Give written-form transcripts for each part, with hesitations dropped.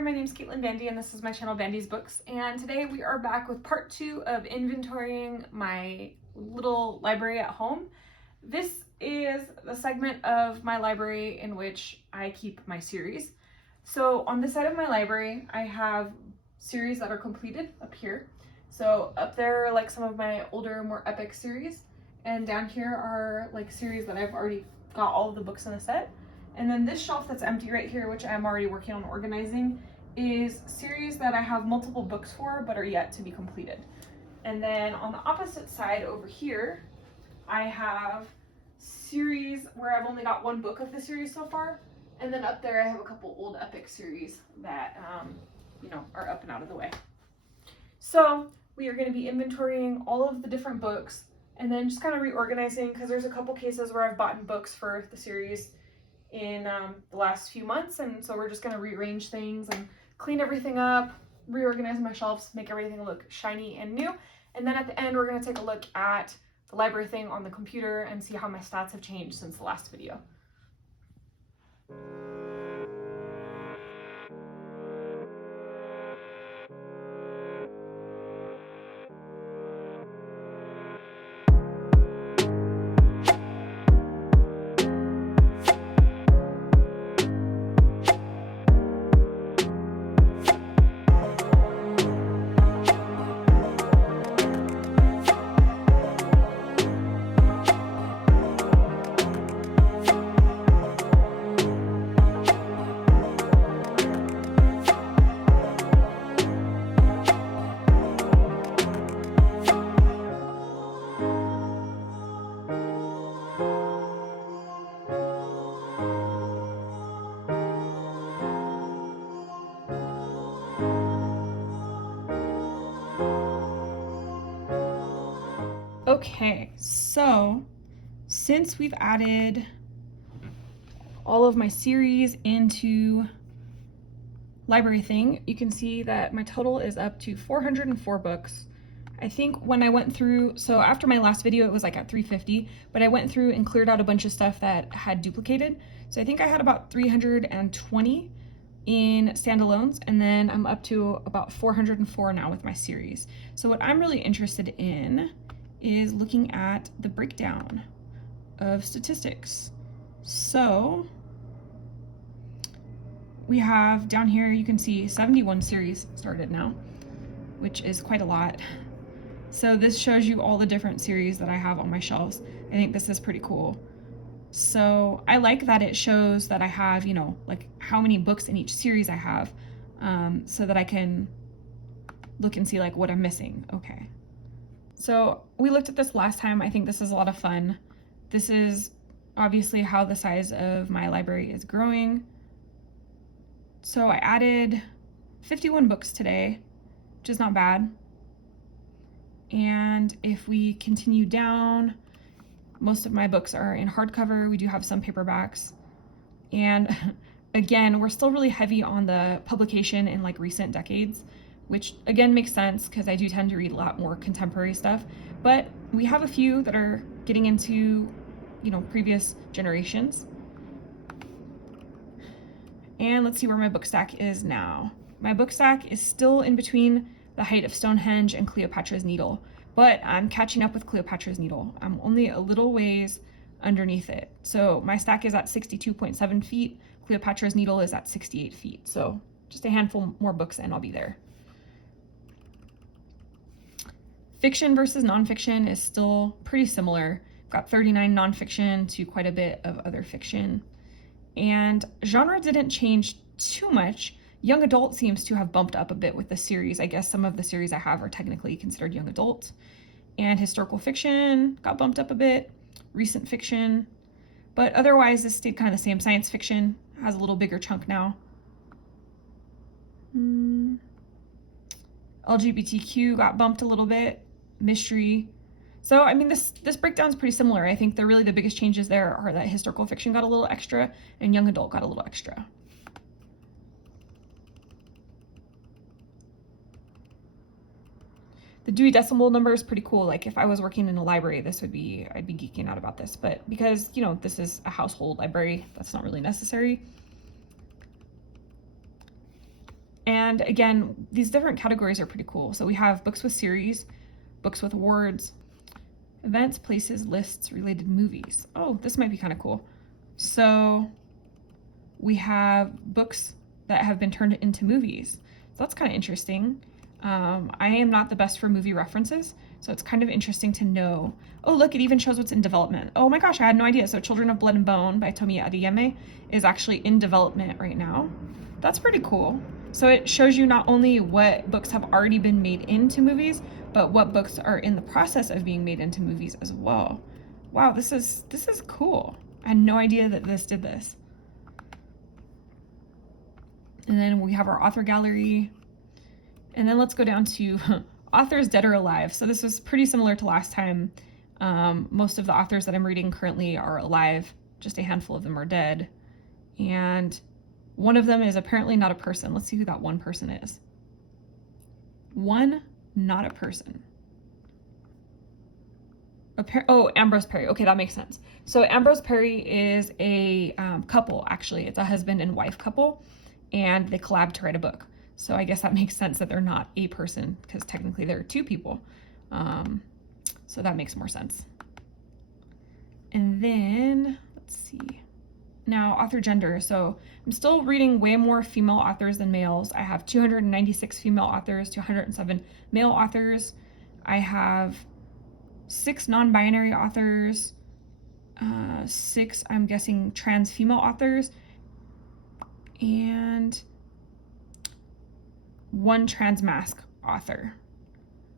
there, my name is Caitlin Bandy and this is my channel BandysBooks, and today we are back with part 2 of inventorying my little library at home. This is the segment of my library in which I keep my series. So on this side of my library I have series that are completed up here. So up there are like some of my older, more epic series, and down here are like series that I've already got all of the books in the set. And then this shelf that's empty right here, which I'm already working on organizing, is series that I have multiple books for but are yet to be completed. And then on the opposite side over here, I have series where I've only got one book of the series so far. And then up there I have a couple old epic series that, are up and out of the way. So we are going to be inventorying all of the different books and then just kind of reorganizing, because there's a couple cases where I've bought books for the series in the last few months, and so we're just going to rearrange things and clean everything up, reorganize my shelves, make everything look shiny and new. And then at the end we're going to take a look at the library thing on the computer and see how my stats have changed since the last video. Okay, so since we've added all of my series into library thing, you can see that my total is up to 404 books. I think when I went through, so after my last video it was like at 350, but I went through and cleared out a bunch of stuff that had duplicated. So I think I had about 320 in standalones, and then I'm up to about 404 now with my series. So what I'm really interested in is looking at the breakdown of statistics. So we have down here, you can see 71 series started now, which is quite a lot. So this shows you all the different series that I have on my shelves. I think this is pretty cool. So I like that it shows that I have, like how many books in each series I have, so that I can look and see like what I'm missing. Okay. So we looked at this last time. I think this is a lot of fun. This is obviously how the size of my library is growing. So I added 51 books today, which is not bad. And if we continue down, most of my books are in hardcover. We do have some paperbacks. And again, we're still really heavy on the publication in like recent decades, which again makes sense because I do tend to read a lot more contemporary stuff. But we have a few that are getting into, previous generations. And let's see where my book stack is now. My book stack is still in between the height of Stonehenge and Cleopatra's Needle, but I'm catching up with Cleopatra's Needle. I'm only a little ways underneath it. So my stack is at 62.7 feet. Cleopatra's Needle is at 68 feet. So just a handful more books and I'll be there. Fiction versus nonfiction is still pretty similar. I've got 39 nonfiction to quite a bit of other fiction. And genre didn't change too much. Young adult seems to have bumped up a bit with the series. I guess some of the series I have are technically considered young adult. And historical fiction got bumped up a bit. Recent fiction. But otherwise, this stayed kind of the same. Science fiction has a little bigger chunk now. LGBTQ got bumped a little bit. Mystery. So, I mean, this breakdown is pretty similar. I think the biggest changes there are that historical fiction got a little extra and young adult got a little extra. The Dewey Decimal number is pretty cool. Like if I was working in a library, I'd be geeking out about this, but because, this is a household library, that's not really necessary. And again, these different categories are pretty cool. So we have books with series, books with awards, events, places, lists, related movies. Oh, this might be kind of cool. So we have books that have been turned into movies. So that's kind of interesting. I am not the best for movie references, so it's kind of interesting to know. Oh, look, it even shows what's in development. Oh my gosh, I had no idea. So Children of Blood and Bone by Tomiya Adeyemi is actually in development right now. That's pretty cool. So it shows you not only what books have already been made into movies, but what books are in the process of being made into movies as well. Wow, this is cool. I had no idea that this did this. And then we have our author gallery. And then let's go down to authors dead or alive. So this is pretty similar to last time. Most of the authors that I'm reading currently are alive. Just a handful of them are dead. And one of them is apparently not a person. Let's see who that one person is. One, not a person. Oh, Ambrose Perry. Okay, that makes sense. So Ambrose Perry is a couple, actually. It's a husband and wife couple, and they collab to write a book. So I guess that makes sense that they're not a person, because technically there are two people. So that makes more sense. And then, let's see. Now, author gender. So I'm still reading way more female authors than males. I have 296 female authors, 207 male authors. I have 6 non-binary authors, 6, I'm guessing, trans female authors, and 1 trans masc author.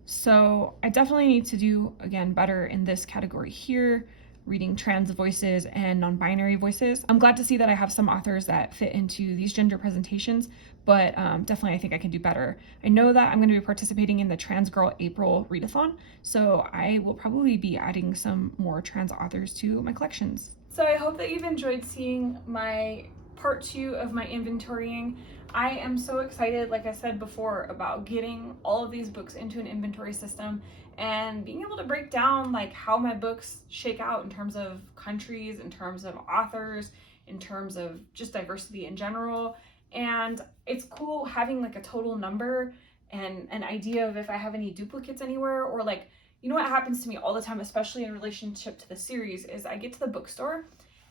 So I definitely need to do, again, better in this category here, reading trans voices and non-binary voices. I'm glad to see that I have some authors that fit into these gender presentations, but definitely I think I can do better. I know that I'm going to be participating in the Trans Girl April readathon, so I will probably be adding some more trans authors to my collections. So I hope that you've enjoyed seeing my part 2 of my inventorying. I am so excited, like I said before, about getting all of these books into an inventory system and being able to break down like how my books shake out in terms of countries, in terms of authors, in terms of just diversity in general. And it's cool having like a total number and an idea of if I have any duplicates anywhere, or like, you know what happens to me all the time, especially in relationship to the series, is I get to the bookstore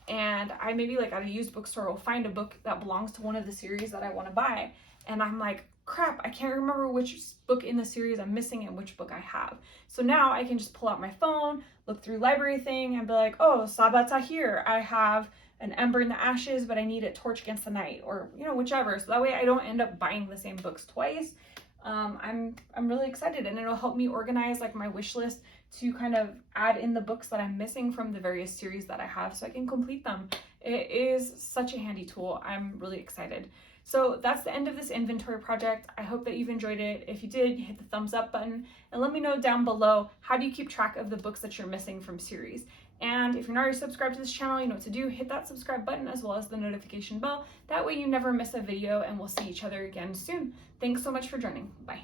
and I maybe like at a used bookstore will find a book that belongs to one of the series that I want to buy, and I'm like, crap, I can't remember which book in the series I'm missing and which book I have. So now I can just pull out my phone, look through library thing, and be like, oh, Sabata here, I have an Ember in the Ashes, but I need it Torch Against the Night, or you know, whichever. So that way I don't end up buying the same books twice. I'm really excited, and it'll help me organize like my wish list to kind of add in the books that I'm missing from the various series that I have so I can complete them. It is such a handy tool. I'm really excited. So that's the end of this inventory project. I hope that you've enjoyed it. If you did, hit the thumbs up button and let me know down below, how do you keep track of the books that you're missing from series? And if you're not already subscribed to this channel, you know what to do. Hit that subscribe button as well as the notification bell. That way you never miss a video, and we'll see each other again soon. Thanks so much for joining. Bye.